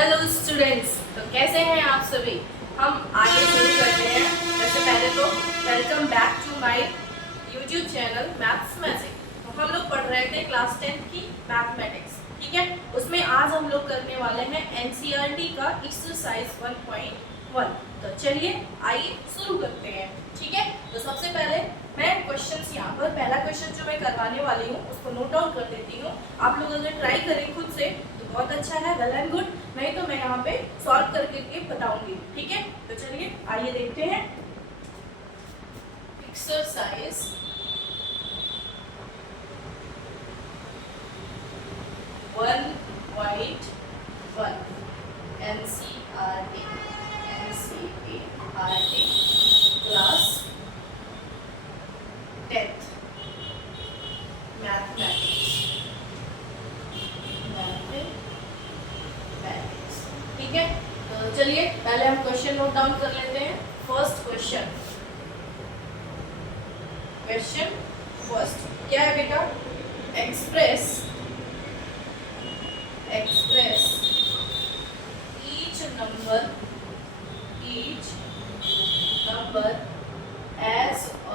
Hello students, तो कैसे हैं आप सभी। हम आगे शुरू करते हैं। वैसे पहले तो welcome back to my YouTube channel Maths Magic. तो हम लोग पढ़ रहे थे क्लास 10 की मैथमेटिक्स, ठीक है। उसमें आज हम लोग करने वाले हैं एनसीईआरटी का एक्सरसाइज 1.1। तो चलिए आइए शुरू करते हैं, ठीक है। तो सबसे पहले मैं क्वेश्चंस यहाँ पर पहला क्वेश्चन जो मैं करवाने वाली हूँ उसको नोट डाउन कर देती हूँ। आप लोग अगर ट्राई करें खुद से तो बहुत अच्छा है, वेल एंड गुड। नहीं तो मैं यहाँ पे सॉल्व करके बताऊंगी, ठीक है। तो चलिए आइए देखते हैं। Exercise 1.1 NCERT class 10th mathematics, ठीक है। तो चलिए पहले हम क्वेश्चन नोट डाउन कर लेते हैं। फर्स्ट क्वेश्चन फर्स्ट क्या है बेटा? Express each number as a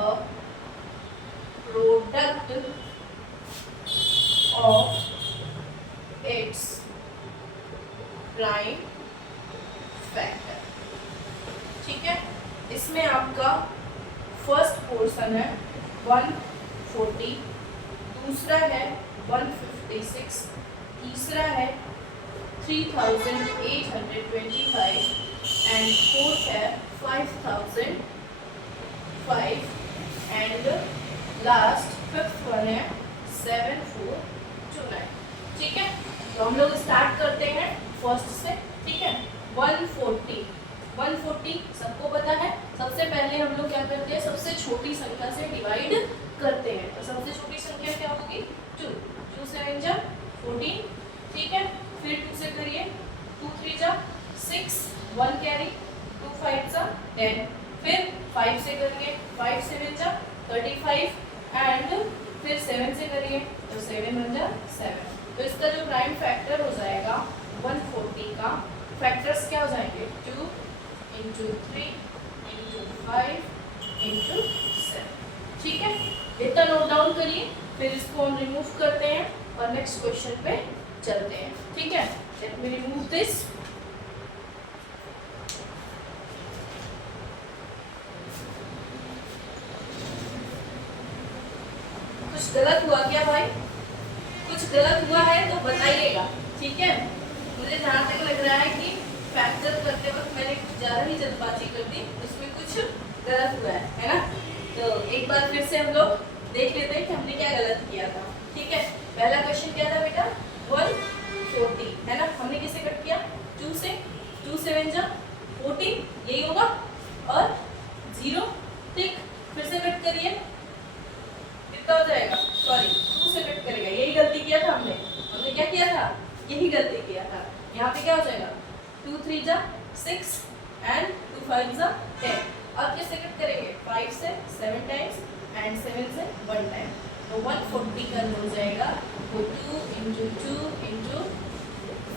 product of its prime factor, ठीक है। इसमें आपका फर्स्ट पोर्शन है 140, दूसरा है 156, तीसरा है 3825 एंड फोर्थ है 5005 एंड लास्ट फिफ्थ वन है 7429, ठीक है। तो हम लोग स्टार्ट करते हैं फर्स्ट से, ठीक है। 140 सबको पता है। सबसे पहले हम लोग क्या करते हैं, सबसे छोटी संख्या से डिवाइड करते हैं। तो सबसे छोटी संख्या क्या होगी? 2 7 जा 14, ठीक है। फिर 2 से करिए, 2 3 जा 6, 1 कैरी, 2 5 जा 10। फिर 5 से करिए, 5 7 जा 35 एंड फिर 7 से करिए तो 7 1 जा 7। तो इसका जो प्राइम फैक्टर हो जाएगा 140 का फैक्टर्स क्या हो जाएंगे? 2 × 3 × 5 × 7, ठीक है। इतना नोट डाउन करिए, फिर इसको हम रिमूव करते हैं और नेक्स्ट क्वेश्चन पे चलते हैं, ठीक है। Let me remove this. कुछ गलत हुआ क्या भाई? कुछ गलत हुआ है तो बताइएगा, ठीक है। मुझे जहाँ तक लग रहा है कि फैक्टर करते वक्त मैंने कुछ ज़्यादा ही जल्दबाजी कर दी, उसमें कुछ गलत हुआ है ना। तो एक बार फिर से हम लोग देख लेते हैं कि हमने क्या गलत किया था, ठीक है। पहला क्वेश्चन क्या था बेटा? 140 है ना। हमने किसे कट किया? 2 से। 2 7 जा 14, यही होगा, और 0, ठीक। फिर से कट करिए, कितना हो जाएगा? सॉरी 2 से कट करेगा, यही गलती किया था हमने क्या किया था? यही गलती किया था। यहाँ पे क्या हो जाएगा? 2 3 जा 6 एंड 2 5 जा 10। अब किससे कट करेंगे? 5 से 7 टाइम्स एंड 7 से 1 टाइम। तो 140 का हो जाएगा वो 2 × 2 ×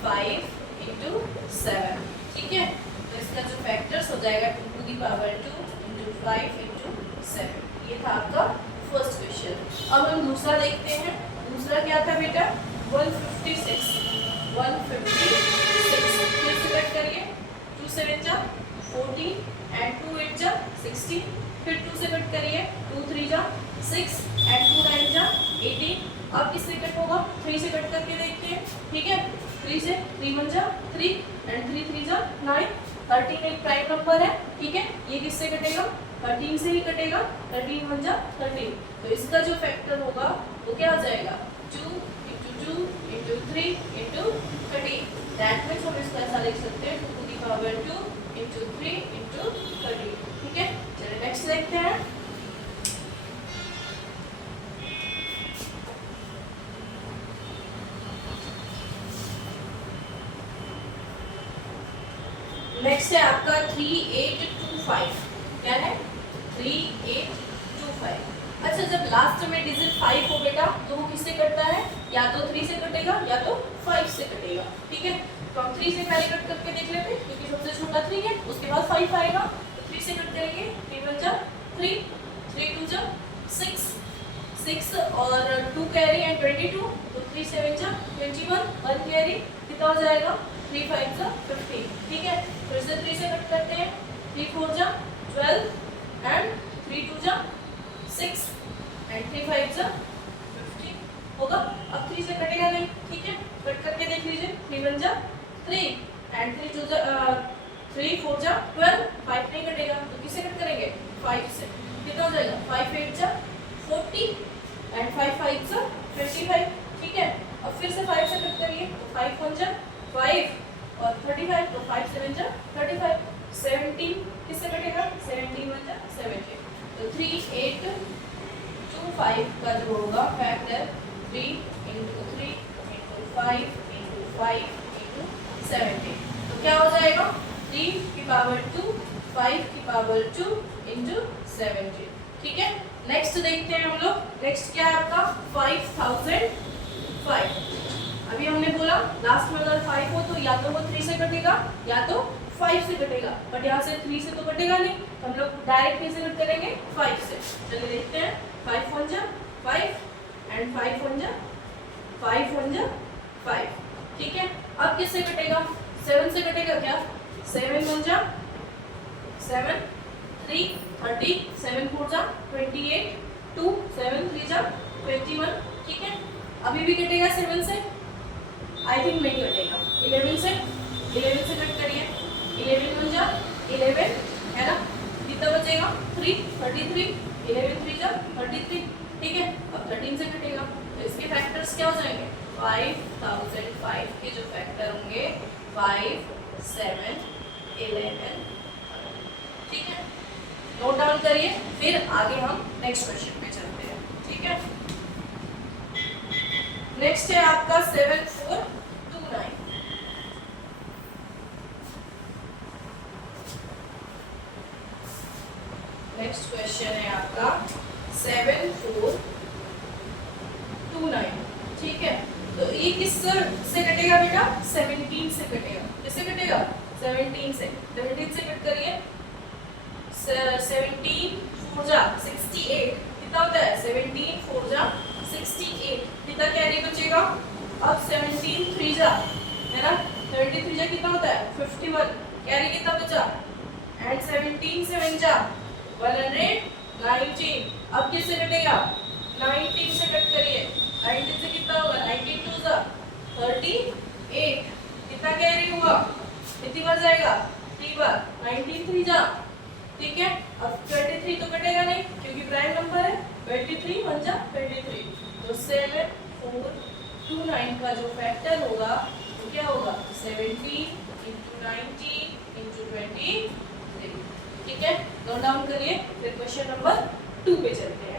5 × 7, ठीक है। तो इसका जो फैक्टर्स हो जाएगा 2 to the power 2 × 5 × 7। ये था आपका फर्स्ट क्वेश्चन। अब हम दूसरा देखते हैं। दूसरा क्या था बेटा? 156 फिर से कट करिए, 2 7 जा 14 एंड 2 8 जा 16। फिर 2 से कट करिए, 2 3 जा 6 एंड 2 9 जा 18। अब किससे कट होगा? 3 से कट करके देखते हैं, ठीक है। 3 से 3 1 जा 3 एंड 3 3 जा 9। 13 एक प्राइम नंबर है, ठीक है। ये किससे कटेगा? 13 से ही कटेगा। 13 1 जा 13। तो इसका जो फैक्टर होगा वो क्या आ जाएगा? 2 × 2 × 3 × 13। दैट मीन्स हम इसको ऐसा लिख सकते हैं 2 to the power 2 × 3 × 13, ठीक है। चलिए नेक्स्ट देखते हैं। नेक्स्ट है आपका 3825। क्या है? 3825। अच्छा, जब लास्ट में डिजिट 5 हो बेटा तो वो किससे कटता है? या तो 3 से कटेगा या तो 5 से कटेगा। ठीक है, तो हम 3 से पहले कट करके देख लेते हैं क्योंकि सबसे छोटा 3 है, उसके बाद 5 आएगा, तो 3 से कट करेंगे। 3 1 जा 3, 3 2 जा 6, 6 और 2 कैरी एंड 22, तो 3 7 जा 21, 1 कैरी कितना हो जाएगा? 3 5 जा 15। ठीक है, फिर से 3 से कट करते हैं। 3 4 जा 12 एंड 3 2 जा 6 एंड 3 5 जा 15 होगा। अब 3 से कटेगा नहीं। ठीक है, कट करके देख लीजिए। 3 1 जा 3 एंड 3 2 जा 3 4 जा 12, 5 नहीं कटेगा तो किससे कट करेंगे? 5 से। कितना हो जाएगा? 5 8 जा 40 एंड 5 5 जा 25। ठीक है, अब फिर से 5 से कट करिए तो 5 1 जा 5 और 35, तो 5 7 जा 35। 17 किससे कटेगा? 17 1 जा 17, तो 3 8 2 5 का जो होगा फैक्टर 3 × 3 × 5 × 5 × 17, तो क्या हो जाएगा? 3 की पावर 2 5 की पावर 2 × 17। ठीक है, नेक्स्ट देखते हैं हम लोग। नेक्स्ट क्या है आपका? 5005। अभी हमने बोला लास्ट में अगर 5 हो तो या तो वो 3 से कटेगा या तो 5 से कटेगा, बट यहाँ से 3 से तो कटेगा नहीं, तो हम लोग डायरेक्ट किससे कट करेंगे? 5 से। चलिए देखते हैं। 5 1 जा 5 एंड 5 1 जा 5 1 जा 5। ठीक है, अब किससे कटेगा? 7 से कटेगा क्या? 7 1 जा 7 3 30, 7 4 जा 28, 2 7 3 जा 21। ठीक है, अभी भी कटेगा 7 से? आई थिंक नहीं कटेगा। 11 से कट करिए। 11 1 जा 11 है ना, कितना बचेगा? 3 33, 11 3 जा 33। ठीक है, अब 13 से कटेगा तो इसके फैक्टर्स क्या हो जाएंगे? 5005 के जो फैक्टर होंगे 5 7 11। ठीक है, नोट डाउन करिए, फिर आगे हम नेक्स्ट क्वेश्चन पे चलते हैं। ठीक है, नेक्स्ट है आपका 7429। नेक्स्ट क्वेश्चन है आपका 7429। ठीक है, तो ये किस से कटेगा बेटा? 17 से कटेगा। किससे कटेगा? 17 से। 17 से कट करिए। 17 4 जा 68, कितना होता है? 17 4 जा 68, कितना कैरी बचेगा? अब 17 3 जा है ना, 17 3 जा कितना होता है? 51, कैरी कितना बचा? एंड 17 7 जा 119। अब किससे कटेगा? 19 से कट करिए। 19 से कितना होगा? 19 2 जा 38, कितना कैरी हुआ? कितनी बार जाएगा? 3 बार। 19 3 जा। ठीक है, अब 23 तो कटेगा नहीं क्योंकि प्राइम नंबर है। 23 1 जा 23, तो 7429 का जो फैक्टर होगा वो क्या होगा? 17 × 19 × 23। ठीक है, नोट डाउन करिए, फिर क्वेश्चन नंबर 2 पे चलते हैं।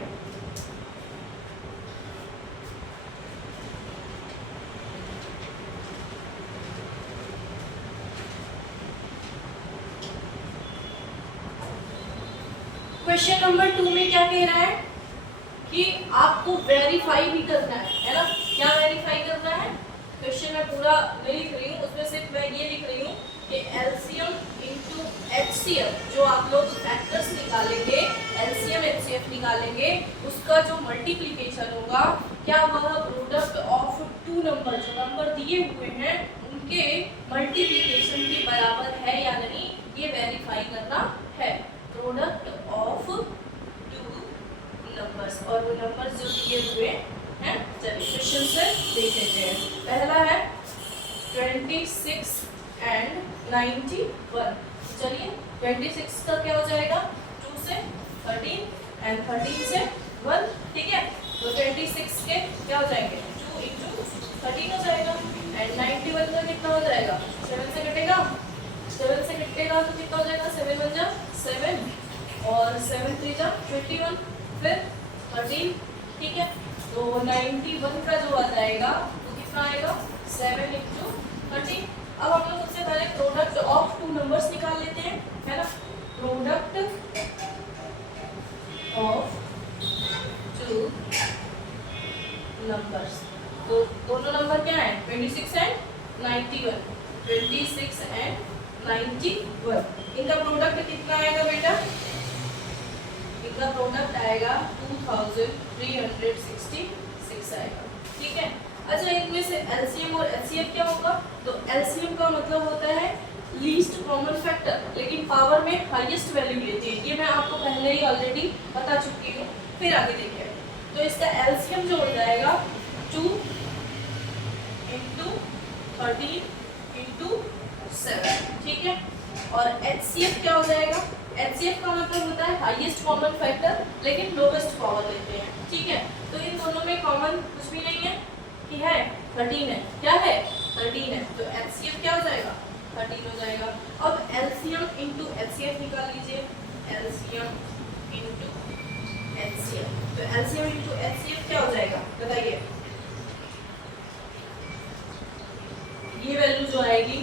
क्वेश्चन नंबर 2 में क्या कह रहा है कि आपको वेरीफाई भी करना है ना। क्या वेरीफाई करना है? क्वेश्चन मैं पूरा नहीं लिख रही हूँ, उसमें सिर्फ मैं ये लिख रही हूँ कि एलसीएम इंटू एचसीएफ, जो आप लोग फैक्टर्स निकालेंगे, एलसीएम एचसीएफ निकालेंगे, उसका जो मल्टीप्लिकेशन होगा क्या वह प्रोडक्ट ऑफ 2 नंबर, जो नंबर दिए हुए हैं उनके मल्टीप्लिकेशन के बराबर है या नहीं, ये वेरीफाई करना है। प्रोडक्ट ऑफ 2 नंबर्स, और वो नंबर्स जो दिए हुए हैं, चलिए क्वेश्चन से देख लेते हैं। पहला है 26 एंड 91। चलिए 26 का क्या हो जाएगा? 2 से 13 एंड 13 से 1। ठीक है, तो 26 के क्या हो जाएंगे? 2 × 13 हो जाएगा। एंड 91 का कितना हो जाएगा? 7 से कटेगा। 7 से कटेगा तो कितना हो जाएगा? 7 1 जा 7 और 7 3 जा 21, फिर 13। ठीक है, तो 91 का जो आ जाएगा वो कितना आएगा? 7 × 13। अब हम लोग सबसे पहले प्रोडक्ट ऑफ 2 नंबर्स निकाल लेते हैं, है ना। Product of 2 91, 26 and 91। इनका प्रोडक्ट कितना आएगा बेटा? इनका प्रोडक्ट आएगा 2366 आएगा। ठीक है। अच्छा, इनमें से एलसीएम और एचसीएफ क्या होगा? तो एलसीएम का मतलब होता है लीस्ट कॉमन फैक्टर, लेकिन पावर में हाईएस्ट वैल्यू लेती है। ये मैं आपको पहले ही ऑलरेडी बता चुकी हूँ। फिर आगे देखिए, तो इसका एलसीएम जो हो जाएगा 2 × 13 × 7। ठीक है। और एचसीएफ क्या हो जाएगा? एचसीएफ का मतलब होता है हाईएस्ट कॉमन फैक्टर, लेकिन लोवेस्ट पावर लेते हैं। ठीक है। तो इन दोनों में कॉमन कुछ भी नहीं है कि है 13 है। क्या है? 13 है। तो एचसीएफ क्या हो जाएगा? 13 हो जाएगा। अब एलसीएम इंटू एचसीएफ निकाल लीजिए। एलसीएम इंटू एचसीएफ, तो एलसीएम इंटू एचसीएफ क्या हो जाएगा बताइए? ये वैल्यू जो आएगी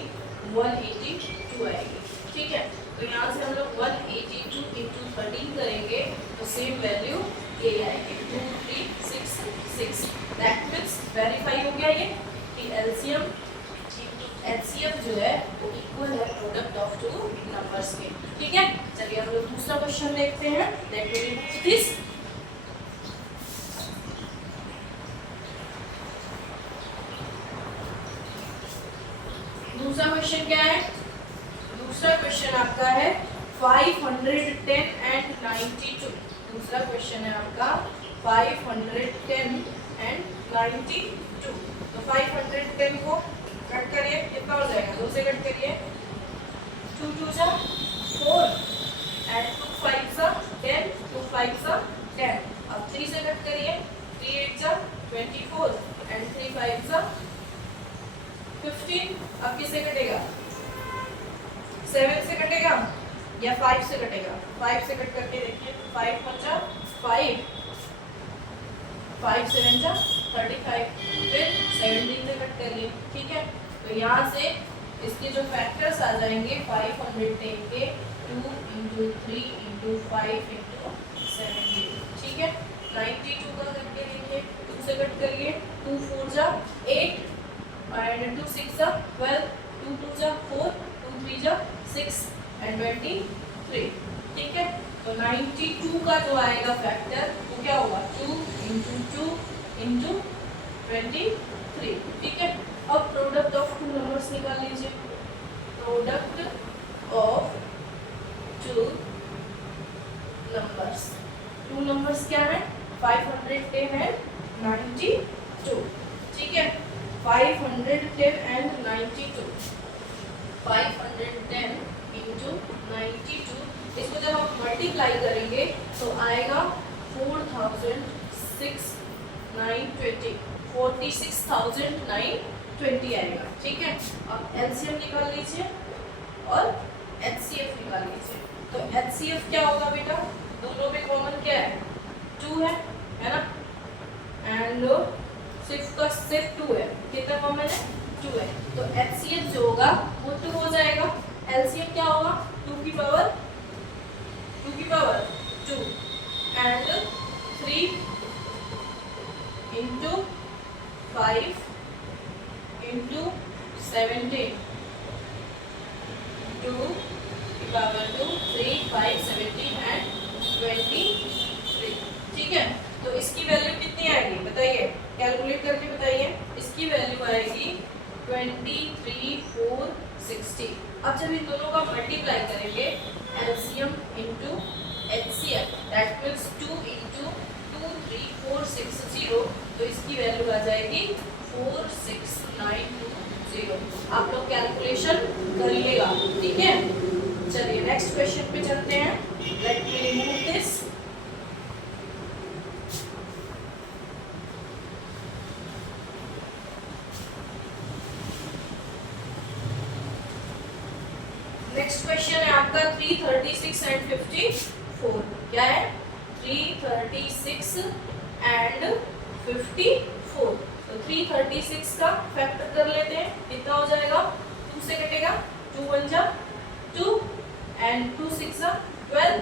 182 आएगी। ठीक है। तो यहाँ से हम लोग 182 इंटू 13 करेंगे तो सेम वैल्यू ये आएगी 2366। दैट मीन्स वेरीफाई हो गया ये कि एलसीएम एचसीएफ जो है वो इक्वल है प्रोडक्ट ऑफ टू नंबर्स के। ठीक है। चलिए हम लोग दूसरा क्वेश्चन देखते हैं। Let me remove this. दूसरा क्वेश्चन क्या है? दूसरा क्वेश्चन आपका है 510 एंड 92। दूसरा क्वेश्चन है आपका 510 एंड 92। तो 510 को कट करिए, कितना हो जाएगा? 2 से कट करिए। 2 2 जा 4 एंड 2 5 जा 10, 2 5 जा 10। अब 3 से कट करिए। 3 8 जा 24 एंड 3 5 जा 15। अब किससे कटेगा? 7 से कटेगा या 5 से कटेगा? 5 से कट करके देखिए। 5 5 जा 5, 5 7 जा 35, फिर 17 से कट करिए। ठीक है। तो यहाँ से इसके जो फैक्टर्स आ जाएंगे 510 के 2 × 3 × 5 × 17। ठीक है। 92 का करके देखिए। 2 से कट करिए। 2 4 जा 8 एंड 2 6 जा 12, 2 2 जा 4, 2 3 जा 6 एंड 23। ठीक है। तो 92 का जो आएगा फैक्टर वो क्या होगा? 2 × 2 × 23। ठीक है। अब प्रोडक्ट ऑफ टू नंबर्स निकाल लीजिए। Product of two numbers. Two numbers क्या है? 510 एंड 92। ठीक है। 510 एंड 92। 510 × 92, इसको जब हम मल्टीप्लाई करेंगे तो आएगा 46,920 आएगा। ठीक है। अब एलसीएम निकाल लीजिए और एचसीएफ निकाल लीजिए। तो एचसीएफ क्या होगा बेटा? दोनों में कॉमन क्या है? 2 है ना? एंड सिर्फ 2 है। कितना कॉमन है? 2 है। तो एचसीएफ जो होगा वो 2 हो जाएगा। एलसीएम क्या होगा? 2 की पावर 2 एंड 3 × 5 × 17, 2 की पावर 2, 3 5 17 एंड 23। ठीक है। तो इसकी वैल्यू कितनी आएगी बताइए? कैलकुलेट करके बताइए। इसकी वैल्यू आएगी 23,460। अब जब इन दोनों का मल्टीप्लाई करेंगे LCM into HCF, that means 2 × 23460, तो इसकी वैल्यू आ जाएगी 46920। आप लोग कैलकुलेशन करिएगा। ठीक है। चलिए नेक्स्ट क्वेश्चन पे चलते हैं। Let me remove this. Next question है आपका 336 एंड 54। क्या है? 336 एंड 54। तो 336 का फैक्टर कर लेते हैं। कितना हो जाएगा? 2 से कटेगा। 2 1 जा 2 एंड 2 6 जा 12,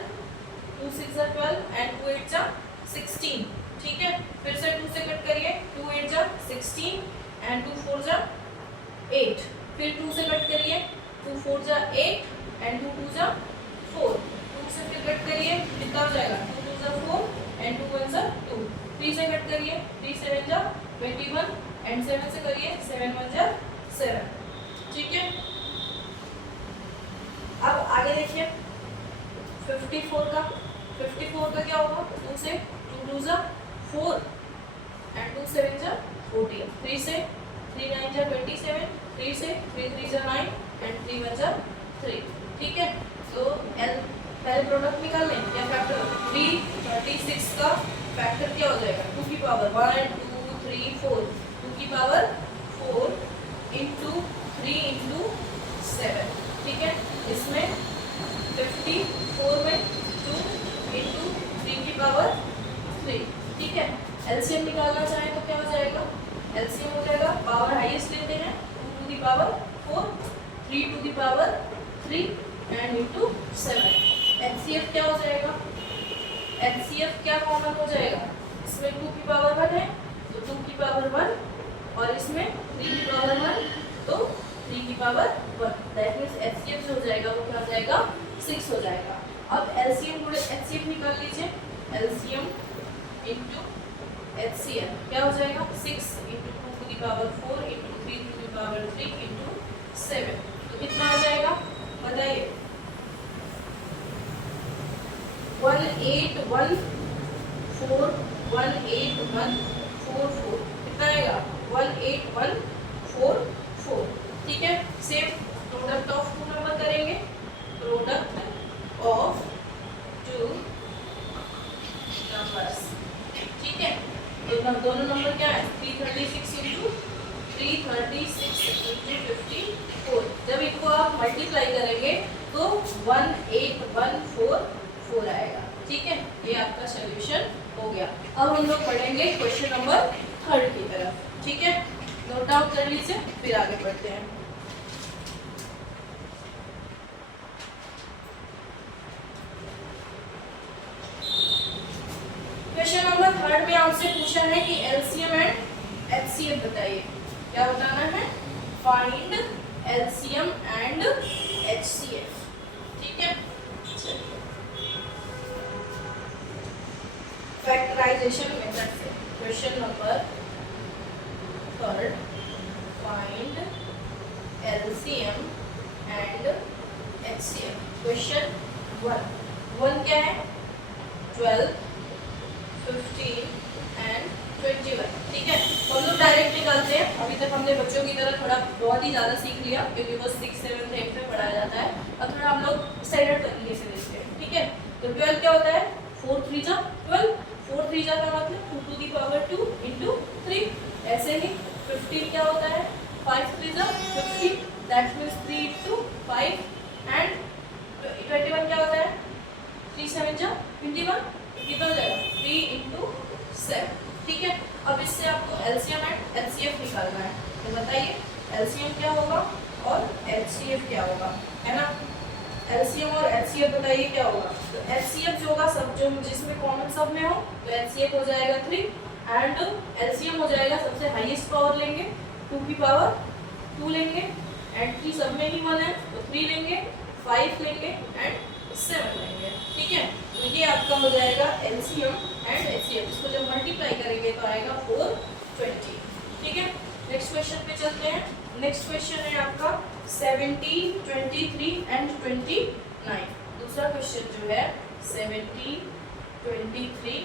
2 6 जा 12 एंड 2 8 जा 16। ठीक है। फिर से 2 से कट करिए। 2 8 जा 16 एंड 2 4 जा 8, फिर 2 से कट करिए, 2 4 जा 8 एंड 2 2 जा 4, 2 से फिर कट करिए, कितना हो जाएगा 2 2 जा 4 एंड 2 1 जा 2, 3 से कट करिए, 3 7 जा 21 एंड 7 से करिए 7 1 जा 7, ठीक है। अब आगे देखिए 54 का, 54 का क्या होगा, 2 से 2 2 जा 4 एंड 2 7 जा 14, 3 से 3 9 जा 27, 3 से 3 3 जा 9 एंड 3 1 जा 3, ठीक है। तो एल पहले प्रोडक्ट निकाल लें क्या फैक्टर, 336 का फैक्टर क्या हो जाएगा 2 की पावर 1 2 3 4, 2 की पावर 4 इंटू 3 इंटू 7, ठीक है। इसमें 54 में 2 इंटू 3 की पावर 3, ठीक है। एलसीएम निकालना चाहें तो क्या हो जाएगा, एलसीएम हो जाएगा पावर हाईएस्ट लेते हैं 2 to the power 4, 3 to the power 3 and into 7। HCF क्या हो जाएगा, एचसीएफ क्या कॉमन हो जाएगा, इसमें 2 की पावर 1 है तो 2 की पावर 1 और इसमें 3 की पावर 1 तो 3 की पावर 1, दैट मींस एचसीएफ जो हो जाएगा वो क्या हो जाएगा 6 हो जाएगा। अब एलसीएम थोड़े एचसीएफ निकाल लीजिए, एलसीएम इंटू एचसीएफ क्या हो जाएगा 6 into 2 to the power 4 into 3 to the power 3 into 7, तो कितना आ जाएगा बताइए 1814144, कितना आएगा 18144, ठीक है। सेम प्रोडक्ट ऑफ 2 नंबर करेंगे, प्रोडक्ट ऑफ 2 नंबर्स, ठीक है। तो दोनों नंबर क्या है 336 इंटू 336 इंटू 54, जब इनको आप मल्टीप्लाई करेंगे तो 18144 आएगा, ठीक है। ये आपका सॉल्यूशन हो गया। अब हम लोग पढ़ेंगे क्वेश्चन नंबर 3 की तरफ, ठीक है। नोट डाउन कर लीजिए फिर आगे बढ़ते हैं। क्वेश्चन नंबर 3 में आपसे पूछा है कि एलसीएम एंड एचसीएफ बताइए, क्या बताना है, फाइंड एलसीएम एंड एचसीएफ, ठीक है। फैक्टराइजेशन मेथड से question number 3, find LCM and HCF. Question 1 क्या है 12 15 एंड 21, ठीक है। तो हम लोग डायरेक्ट निकालते हैं, अभी तक हमने बच्चों की तरह थोड़ा बहुत ही ज़्यादा सीख लिया क्योंकि वो 6 7 8 में पढ़ाया जाता है, और थोड़ा हम लोग स्टैंडर्ड तरीके से देखते हैं, ठीक है। तो 12 क्या होता है 4 3 जा 12, 4 3 जा का मतलब 2 टू दी पावर 2 इंटू 3, ऐसे ही 15 क्या होता है 5 3 जा 50, दैट मीन्स 3 इंटू 5, एंड 21 क्या होता है 3 7 जा 21, कितना हो जाएगा 3 इंटू 7, ठीक है। अब इससे आपको एलसीएम एंड एचसीएफ निकालना है, तो बताइए एलसीएम क्या होगा और एचसीएफ क्या होगा, है ना। एलसीएम और एचसीएफ बताइए क्या होगा, तो एचसीएफ जो होगा सब जो जिसमें कॉमन सब में हो तो एचसीएफ हो जाएगा 3 एंड एलसीएम हो जाएगा सबसे हाईएस्ट पावर लेंगे 2 की पावर 2 लेंगे एंड 3 सब में ही 1 है तो 3 लेंगे, 5 लेंगे एंड 7 लेंगे, ठीक है। तो ये आपका हो जाएगा एलसीएम एंड एचसीएफ, इसको जब मल्टीप्लाई करेंगे तो आएगा 420, ठीक है। नेक्स्ट क्वेश्चन पे चलते हैं। नेक्स्ट क्वेश्चन है आपका 17 23 एंड 29। दूसरा क्वेश्चन जो है 17 23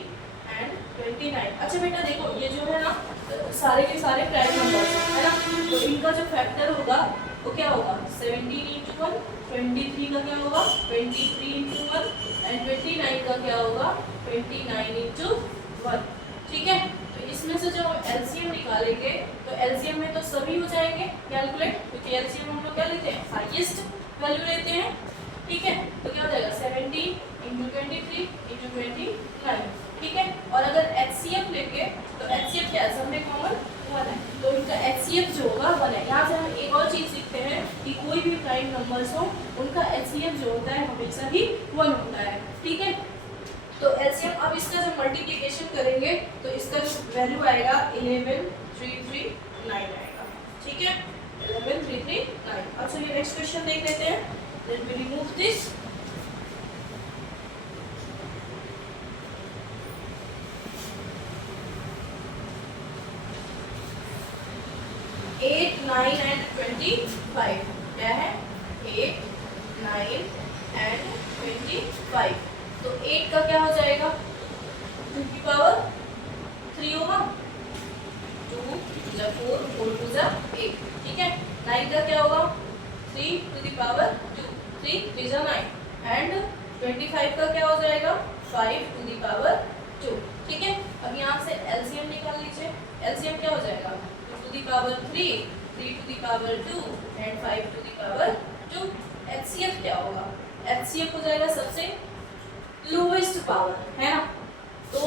एंड 29। अच्छा बेटा देखो ये जो है ना सारे के सारे प्राइम नंबर्स है ना, तो इनका जो फैक्टर होगा वो क्या होगा 17 इंटू 1, 23 का क्या होगा 23 इंटू 1 एंड 29 का क्या होगा 29 इंटू 1, ठीक है। तो इसमें से जो एलसीएम निकालेंगे तो एलसीएम में तो सभी हो जाएंगे कैलकुलेट, क्योंकि एलसीएम हम लोग क्या लेते हैं हाईएस्ट वैल्यू लेते हैं, ठीक है। तो क्या हो जाएगा 17 इंटू 23 इंटू 29, ठीक है। और अगर एचसीएफ लेंगे तो एचसीएफ क्या है सब में कॉमन 1 है, तो इनका एचसीएफ जो होगा 1 है। यहाँ से हम एक और चीज़ सीखते हैं कि कोई भी प्राइम नंबर्स हो उनका एचसीएफ जो होता है हमेशा ही 1 होता है, ठीक है। तो एलसीएम अब इसका जब मल्टीप्लिकेशन करेंगे तो इसका जो वैल्यू आएगा 11339 आएगा, ठीक है। 11 3 3 9। अब चलिए नेक्स्ट क्वेश्चन देख लेते हैं। Let me remove this. 8 9 and 25 क्या है? 8 9 एंड 25। तो 8 का क्या हो जाएगा? 2 की पावर 3 होगा। 2 + 4 4 2 8। ठीक है। 9 का क्या होगा? 3 टू द पावर 2 3 3 9। एंड 25 का क्या हो जाएगा? 5 टू द पावर 2। ठीक है। अब यहाँ से एलसीएम निकाल लीजिए। एलसीएम क्या हो जाएगा? 2 to the power 3 3 to the power 2 and 5 to the power 2। HCF क्या होगा? एचसीएफ हो जाएगा सबसे लोवेस्ट पावर, है ना। तो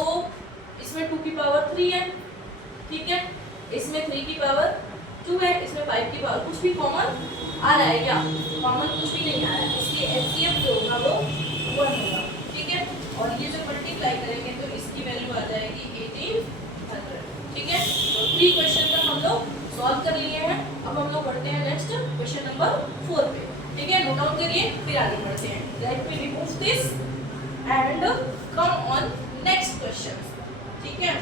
इसमें 2 की पावर 3 है, ठीक है। इसमें 3 की पावर 2 है, इसमें 5 की पावर, कुछ भी कॉमन आ रहा है क्या? कॉमन कुछ भी नहीं आ रहा है, इसलिए एचसीएफ जो होगा वो 1 होगा। ठीक है। और ये जो मल्टीप्लाई करेंगे तो इसकी वैल्यू आ जाएगी 1800। ठीक है। तो 3 क्वेश्चन तक हम लोग सॉल्व कर लिए हैं। अब हम लोग बढ़ते हैं नेक्स्ट क्वेश्चन नंबर 4 पे। ठीक है। नोट डाउन करिए, फिर आगे बढ़ते हैं। Let me remove this and come on next question. ठीक है।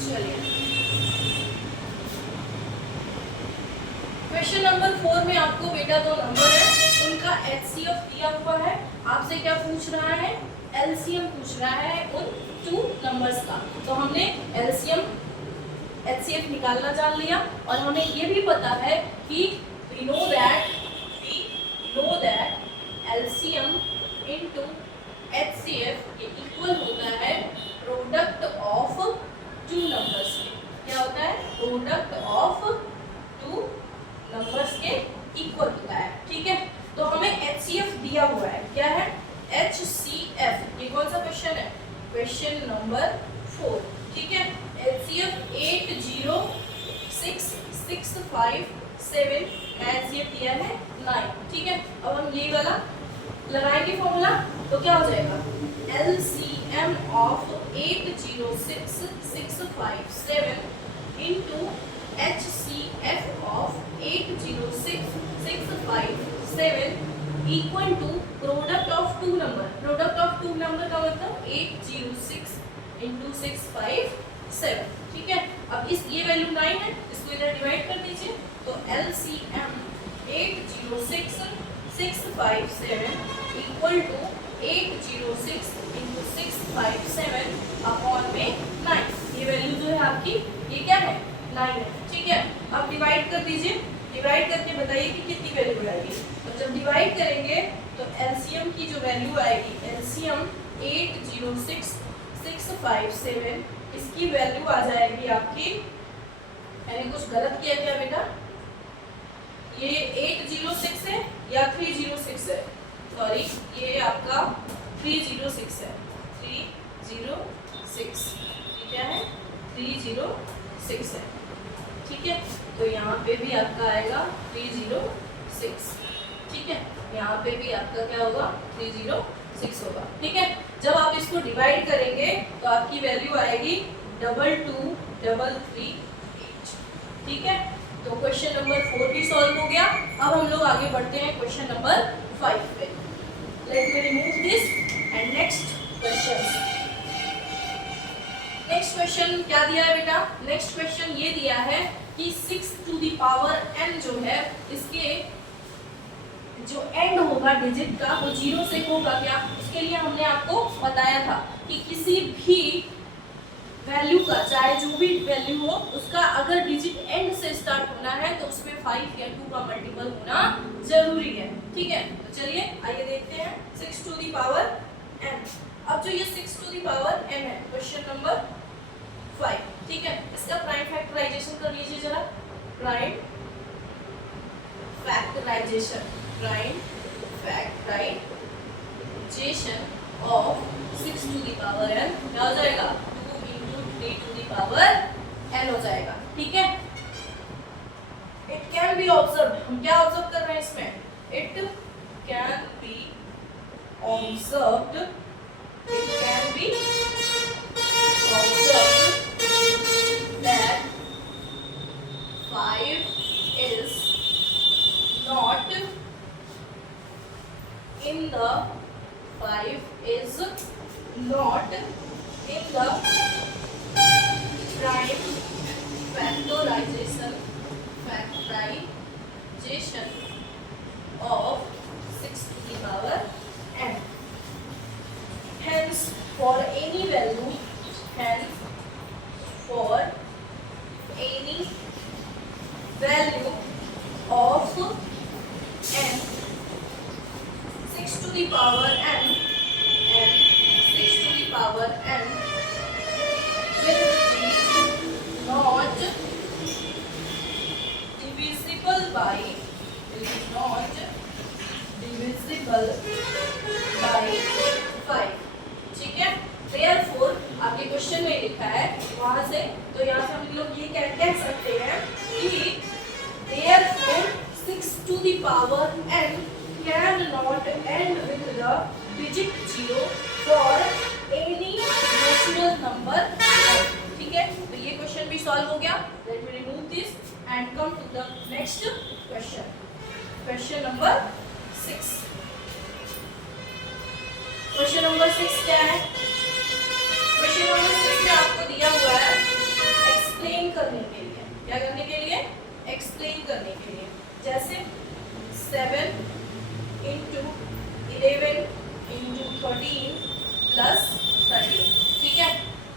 चलिए क्वेश्चन नंबर 4 में आपको बेटा दो नंबर है, उनका एचसीएफ दिया हुआ है। आपसे क्या पूछ रहा है? एलसीएम पूछ रहा है उन 2 नंबर्स का। तो हमने एलसीएम एचसीएफ निकालना जान लिया और हमें ये भी पता है कि we know that LCM into HCF के इक्वल होता है प्रोडक्ट ऑफ 2 नंबर्स के। क्या होता है? प्रोडक्ट ऑफ 2 नंबर्स के इक्वल होता है। ठीक है। तो हमें HCF दिया हुआ है, क्या है? HCF। ये कौन सा क्वेश्चन है? Question number 4। ठीक है। HCF 80665 HCF दिया है 9। ठीक है। अब हम ये वाला लगाएंगे फॉर्मूला, तो क्या हो जाएगा? LCM of 80665 into HCF of 80665 equal to product of 2 number. Product of 2 number का मतलब 806 into 657। ठीक है। अब इस ये वैल्यू 9 है, इसको इधर डिवाइड कर दीजिए। तो LCM 80665 equal to 806 into 657 upon में 9। ये वैल्यू जो है आपकी, ये क्या है? 9 है। ठीक है। अब डिवाइड कर दीजिए। डिवाइड करके बताइए कि कितनी वैल्यू आएगी। तो जब डिवाइड करेंगे तो एलसीएम की जो वैल्यू आएगी, एलसीएम 80665 इसकी वैल्यू आ जाएगी आपकी, मैंने कुछ गलत किया क्या बेटा? ये 806 है या 306 है? सॉरी, ये आपका 306 है। 306 ये क्या है? 306 है। ठीक है। तो यहाँ पे भी आपका आएगा 306। ठीक है। यहाँ पे भी आपका क्या होगा? 306 होगा। ठीक है। जब आप इसको डिवाइड करेंगे तो आपकी वैल्यू आएगी 22338। ठीक है। तो क्वेश्चन नंबर 4 भी सॉल्व हो गया। अब हम लोग आगे बढ़ते हैं क्वेश्चन नंबर 5 पे। Let me remove this and next question. Next question क्या दिया है बेटा? नेक्स्ट क्वेश्चन ये दिया है कि 6 टू द पावर n जो है, इसके जो एंड होगा डिजिट का वो 0 से होगा क्या? उसके लिए हमने आपको बताया था कि किसी भी वैल्यू का, चाहे जो भी वैल्यू हो, उसका अगर डिजिट एंड से स्टार्ट होना है तो उसमें 5 या 2 का मल्टीपल होना जरूरी है। ठीक है। तो चलिए आइए देखते हैं 6 टू द पावर n। अब जो ये 6 टू द पावर n है, क्वेश्चन नंबर 5। ठीक है। इसका प्राइम फैक्टराइजेशन कर लीजिए जरा। Prime factorization of 6 to the power n क्या हो जाएगा? 2 into 3 to the power n हो जाएगा। ठीक है। इट कैन बी ऑब्जर्व, हम क्या ऑब्जर्व कर रहे हैं इसमें? It can be observed that 5 5 is not in the 5 is not in the prime factorization of 6 to the power n. Hence for any value of n 6 to the power n and 6 to the power n will be not divisible by 5. ठीक है, therefore आपके question में लिखा है वहां से, तो यहाँ से हम लोग ये कह सकते हैं कि therefore 6 to the power n cannot end with the digit 0 for any natural number. ठीक है, तो ये क्वेश्चन भी सॉल्व हो गया. Let me remove this and come to the next question. Question number 6. Question number 6 क्या है? Question number 6 में आपको दिया हुआ है एक्सप्लेन करने के लिए. क्या करने के लिए? एक्सप्लेन करने के लिए. जैसे 7 into 11 into 13 plus 13. ठीक है,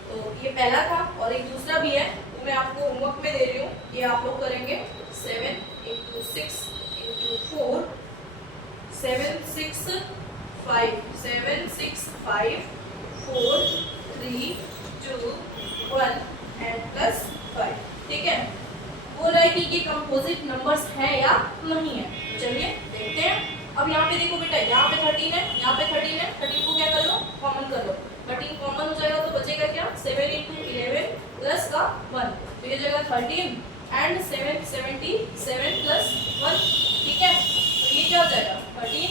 तो ये पहला था और एक दूसरा भी है, तो मैं आपको होमवर्क में दे रही हूँ. ये आप लोग करेंगे 7 into 6 into 4 7 6 5 7 6 5 4 3 2 1 and plus 5. ठीक है, बोल रहा है कि ये कंपोजिट नंबर्स हैं या नहीं है. चलिए देखते हैं. अब यहाँ पे देखो बेटा, यहाँ पे 13 है, यहाँ पे 13 है. 13 को क्या कर लो? कॉमन कर लो. 13 कॉमन हो जाएगा तो बचेगा क्या? 7 into 11 प्लस का 1, तो ये जाएगा 13 एंड 77 प्लस 1. ठीक है, तो ये क्या हो जाएगा? 13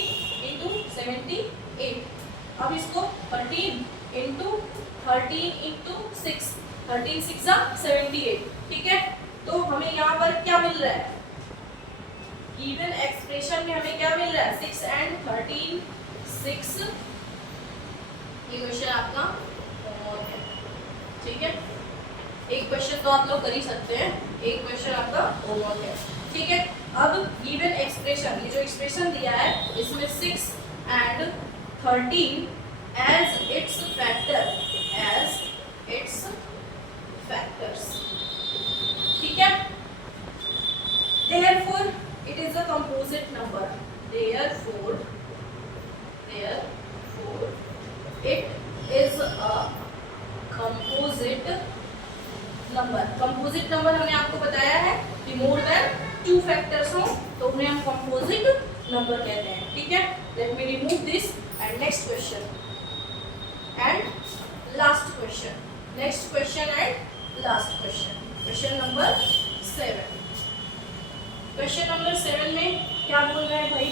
into 78. अब इसको 13 into 6 13 6 78. ठीक है, तो हमें यहाँ पर क्या मिल रहा है? गिवन एक्सप्रेशन में हमें क्या मिल रहा है? 6 and 13 6. ये क्वेश्चन आपका होमवर्क है. ठीक है, एक क्वेश्चन तो आप लोग कर ही सकते हैं, एक क्वेश्चन आपका होमवर्क है. ठीक है, अब गिवन एक्सप्रेशन, ये जो एक्सप्रेशन दिया है इसमें 6 and 13 as its factors. ठीक है, therefore it is a composite number. Therefore it is a composite number. Composite number हमने आपको बताया है कि मोर देन 2 फैक्टर्स हो तो उन्हें हम composite number कहते हैं. ठीक है, let me remove this and next question and last question. Next question and last question. Question number 7. Question number 7 में क्या बोल रहे हैं भाई?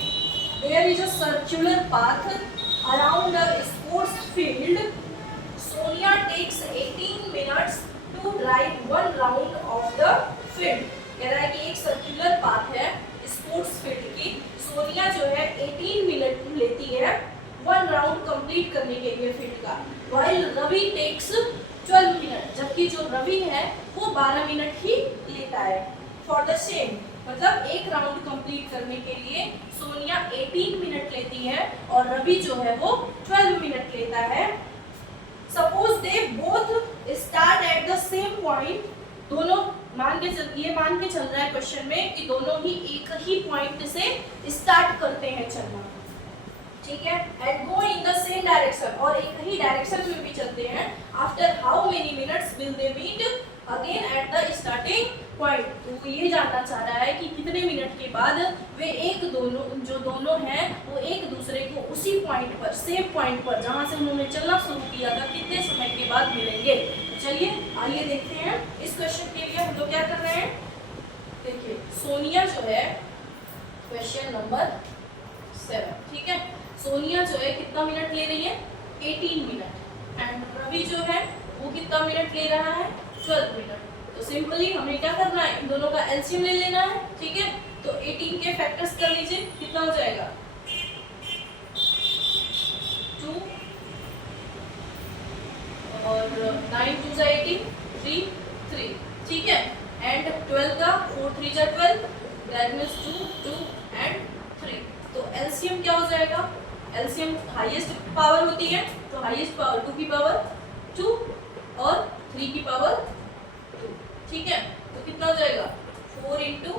There is a circular path around a sports field. Sonia takes 18 minutes to drive 1 round of the field. कह रहा है कि एक सर्कुलर पाथ है स्पोर्ट्स फील्ड की. सोनिया जो है 18 मिनट लेती है 1 राउंड कंप्लीट करने के लिए फील्ड का. While रवि टेक्स 12 मिनट, जबकि जो रवि है वो 12 मिनट ही लेता है. फॉर द सेम, मतलब एक राउंड कंप्लीट करने के लिए सोनिया 18 मिनट लेती है और रवि जो है वो 12 मिनट लेता है. Suppose they both start at the same point. दोनों मान के चल रहा है क्वेश्चन में कि दोनों ही एक ही पॉइंट से स्टार्ट करते हैं चलना. ठीक है, and go in the same direction, और एक ही डायरेक्शन में भी चलते हैं. After how many minutes will they meet again at the starting point. तो ये जानना चाह रहा है कि कितने मिनट के बाद वे दोनों हैं वो एक दूसरे को उसी पॉइंट पर, सेम पॉइंट पर जहां से उन्होंने चलना शुरू किया था, कितने समय के बाद मिलेंगे. चलिए आइए देखते हैं. इस क्वेश्चन के लिए हम लोग क्या कर रहे हैं? देखिए, सोनिया जो है क्वेश्चन नंबर 7. ठीक है, सोनिया जो है कितना मिनट ले रही है? 18 मिनट. एंड रवि जो है वो कितना मिनट ले रहा है? 12 मिनट. तो तो सिंपली हमें क्या करना है, इन दोनों का एलसीएम ले लेना है, ठीक है। तो 18 के फैक्टर्स कर लीजिए, कितना हो जाएगा 2 और 9 2 जा 18 3 3, ठीक है। एंड 12 का 4 3 जा 12, दैट मींस 2 2 एंड 3। तो एलसीएम क्या हो जाएगा, एलसीएम हाईएस्ट पावर होती है, तो हाईएस्ट पावर 2 की पावर 2 और 3 की पावर 2, ठीक है। तो कितना हो जाएगा 4 into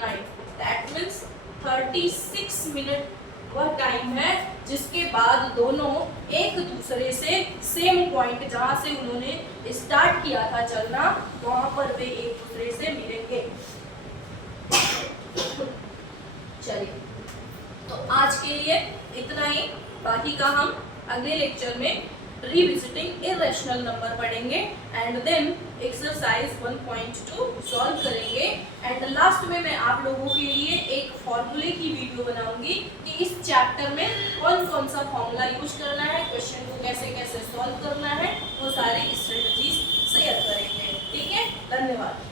9, दैट मीन्स 36 मिनट वह टाइम है जिसके बाद दोनों एक दूसरे से सेम पॉइंट जहां से उन्होंने स्टार्ट किया था चलना, वहां पर वे एक दूसरे से मिलेंगे। चलिए, तो आज के लिए इतना ही, बाकी का हम अगले लेक्चर में रिविजिटिंग इरेशनल नंबर पढ़ेंगे एंड देन एक्सरसाइज 1.2 सॉल्व करेंगे। एंड लास्ट में मैं आप लोगों के लिए एक फॉर्मूले की वीडियो बनाऊंगी कि इस चैप्टर में कौन कौन सा फॉर्मूला यूज करना है, क्वेश्चन को कैसे कैसे सॉल्व करना है, वो सारे स्ट्रेटजीज शेयर करेंगे, ठीक है। धन्यवाद।